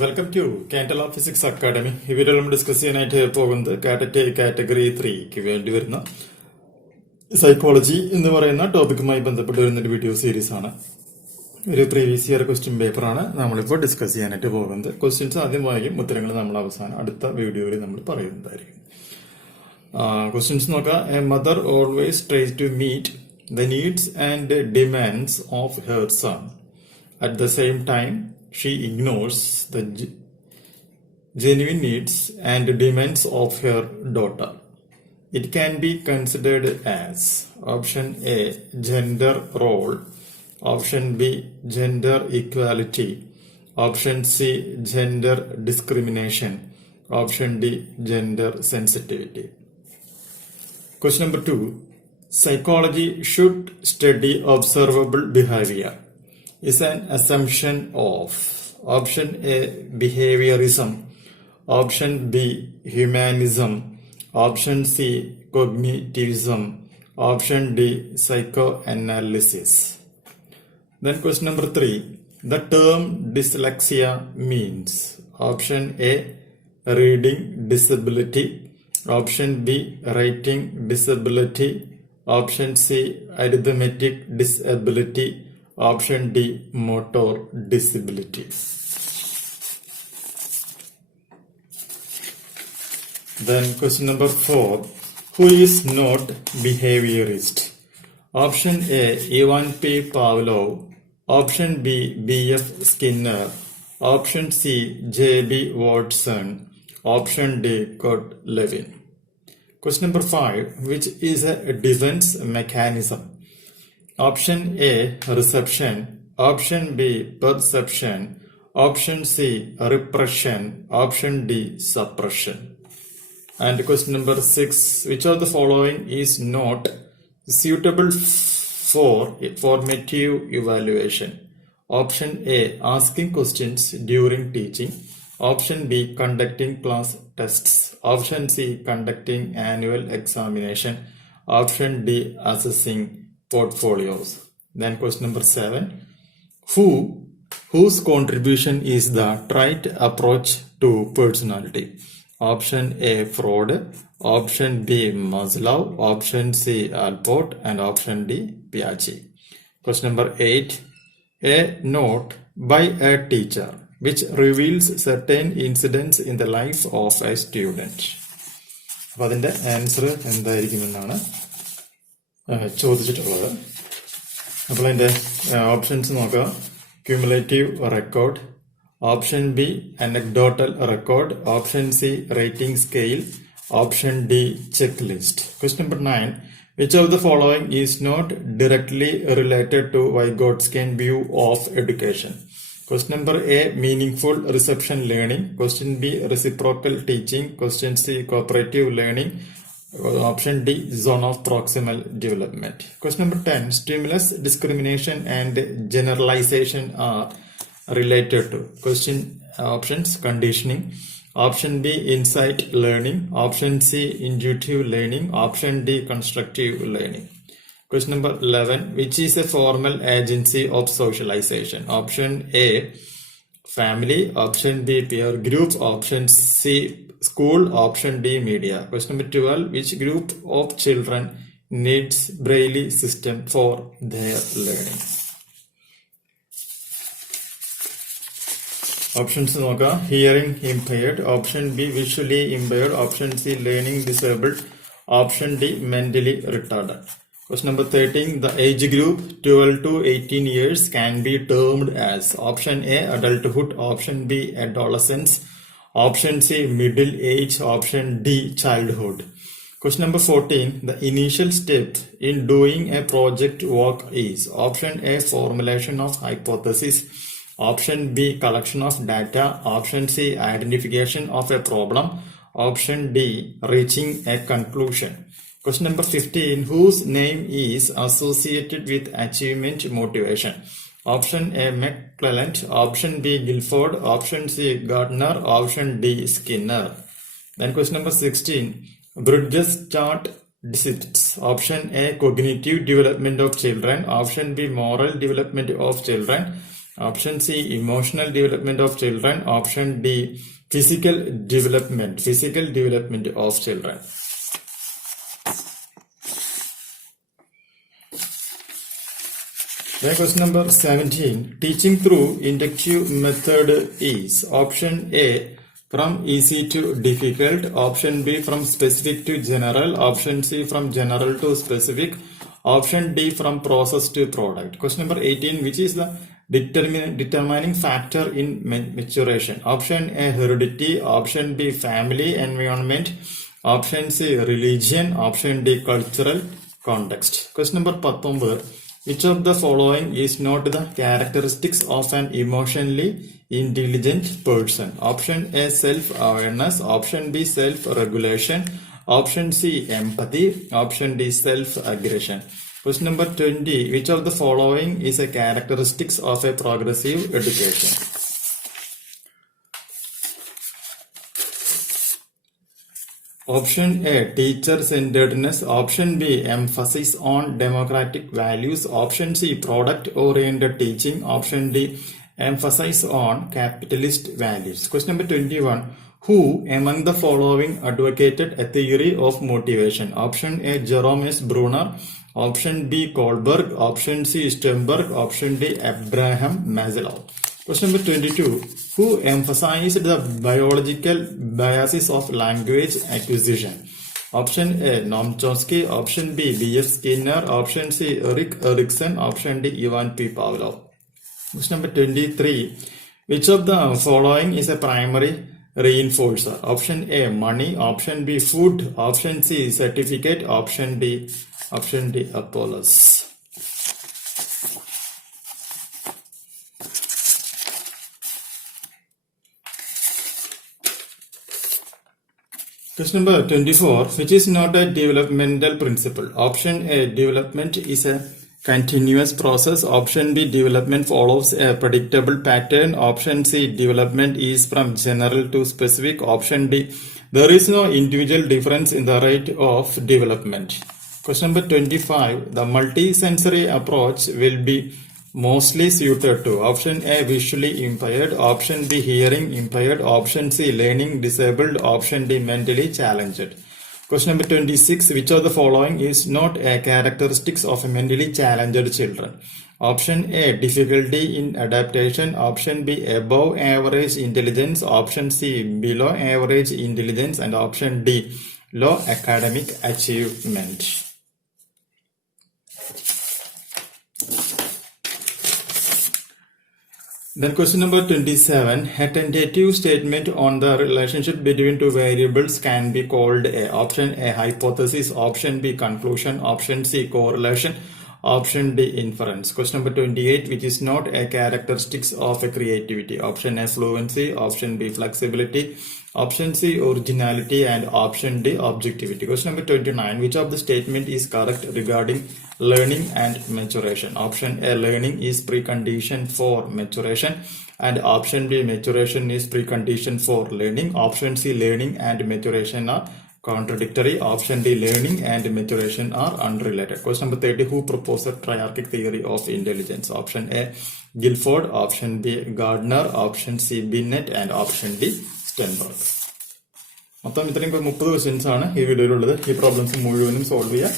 Welcome to Candela Physics Academy. Here we will discuss the K.TET Category 3 Psychology in the topic of video series. A previous year question paper we will discuss the questions are the video. Questions a mother always tries to meet the needs and demands of her son. At the same time, she ignores the genuine needs and demands of her daughter. It can be considered as option A, gender role, option B, gender equality, option C, gender discrimination, option D, gender sensitivity. Question number 2. Psychology should study observable behavior is an assumption of option A, behaviorism, option B, humanism, option C, cognitivism, option D, psychoanalysis. Then question number 3. The term dyslexia means option A, reading disability, option B, writing disability, option C, arithmetic disability, option D, motor disability. Then question number 4. Who is not behaviorist? Option A, Ivan P. Pavlov, option B, B.F. Skinner, option C, J.B. Watson, option D, Kurt Lewin. Question number 5. Which is a defense mechanism? Option A, reception, option B, perception, option C, repression, option D, suppression. And question number 6. Which of the following is not suitable for formative evaluation? Option A, asking questions during teaching, option B, conducting class tests, option C, conducting annual examination, option D, assessing portfolios. Then question number 7. Whose contribution is the right approach to personality? Option A, Freud, option B, Maslow, option C, Alport, and option D, Piaget. Question number 8. A note by a teacher which reveals certain incidents in the life of a student. അപ്പോൾ അതിൻ്റെ answer എന്തായിരിക്കുമെന്നാണ് ചോദിച്ചിട്ടുള്ളത്. അപ്പോൾ അതിൻ്റെ options നോക്കുക. Cumulative record, option B anecdotal record, option C rating scale, option D check list. Question number 9. Which of the following is not directly related to Vygotsky view of education? Question number A, meaningful reception learning, question B, reciprocal teaching, question C, cooperative learning, option D, zone of proximal development. Question number 10. Stimulus, discrimination and generalization are related to. Question options, conditioning, option B, insight learning, option C, intuitive learning, option D, constructive learning. Question number 11. Which is a formal agency of socialization? Option A, family, option B, peer group, option C, school, option D, media. Question number 12. Which group of children needs Braille system for their learning? Options noka. Hearing impaired, option B, visually impaired, option C, learning disabled, option D, mentally retarded. Question number 13. The age group 12 to 18 years can be termed as option A, adulthood, option B, adolescence, option C, middle age, option D, childhood. Question number 14. The initial step in doing a project work is option A, formulation of hypothesis, option B, collection of data, option C, identification of a problem, option D, reaching a conclusion. Question number 15. Whose name is associated with achievement motivation? Option A, McClelland, option B, Guilford, option C, Gardner, option D, Skinner. Then question number 16. Bridges chart depicts option A, cognitive development of children, option B, moral development of children, Option C, emotional development of children. Option D, physical development of children. Then question number 17. Teaching through inductive method is option A, from easy to difficult. Option B, from specific to general. Option C, from general to specific. Option D, from process to product. Question number 18. Which is the determining factor in maturation? Option A, heredity. Option B, family environment. Option C, religion. Option D, cultural context. Question number 19. Which of the following is not the characteristics of an emotionally intelligent person? Option A, self-awareness. Option B, self-regulation. Option C, empathy. Option D, self-aggression. Question number 20. Which of the following is a characteristics of a progressive education? Option A, teacher-centeredness. Option B, emphasis on democratic values. Option C, product-oriented teaching. Option D, emphasis on capitalist values. Question number 21. Who among the following advocated a theory of motivation? Option A, Jerome S. Bruner. Option B, Kohlberg. Option C, Sternberg. Option D, Abraham Maslow. Question number 22. Who emphasized the biological biases of language acquisition? Option A, Noam Chomsky. Option B, B.F. Skinner. Option C, Erik Erikson. Option D, Ivan P. Pavlov. Question number 23. Which of the following is a primary reinforcer? Option A, money. Option B, food. Option C, certificate. Option D, applause. Question number 24. Which is not a developmental principle? Option A, development is a continuous process. Option B, development follows a predictable pattern. Option C, development is from general to specific. Option D, there is no individual difference in the rate of development. Question number 25. The multisensory approach will be mostly suited to option A, visually impaired. Option B, hearing impaired. Option C, learning disabled. Option D, mentally challenged. Question number 26. Which of the following is not a characteristics of mentally challenged children? Option A, difficulty in adaptation. Option B, above average intelligence. Option C, below average intelligence. And option D, low academic achievement. Then question number 27. A tentative statement on the relationship between two variables can be called a option A, hypothesis. Option B, conclusion. Option C, correlation. Option D, inference. Question number 28. Which is not a characteristics of a creativity? Option A, fluency. Option B, flexibility. Option C, originality. And option D, objectivity. Question number 29. Which of the statement is correct regarding learning and maturation? Option A, learning is precondition for maturation. And option B, maturation is precondition for learning. Option C, learning and maturation are contradictory. Option D, learning and maturation are unrelated. Question number 30. Who proposed a triarchic theory of intelligence? Option A, Guilford. Option B, Gardner. Option C, Binet. And option D, Sternberg. മൊത്തം ഇത്രയും 30 questions ആണ് ഈ വീഡിയോയിലുള്ളത്. ഈ problems മുഴുവനും solve ചെയ്യുക.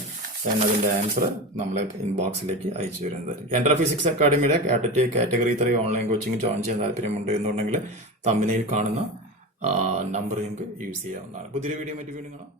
ഞാൻ അതിന്റെ answer നമ്മളെ ഇൻബോക്സിലേക്ക് അയച്ചു വരുന്നത്. കാനഡ ഫിസിക്സ് അക്കാഡമിയുടെ കാറ്ററ്റ് കാറ്റഗറി 3 ഓൺലൈൻ കോച്ചിങ് ജോയിൻ ചെയ്യാൻ താല്പര്യമുണ്ട് എന്നുണ്ടെങ്കിൽ തമ്പനയിൽ കാണുന്ന നമ്പർ നിങ്ങൾക്ക് യൂസ് ചെയ്യാവുന്നതാണ്. പുതിയൊരു വീഡിയോ മറ്റു വീണ്ടും കാണാം.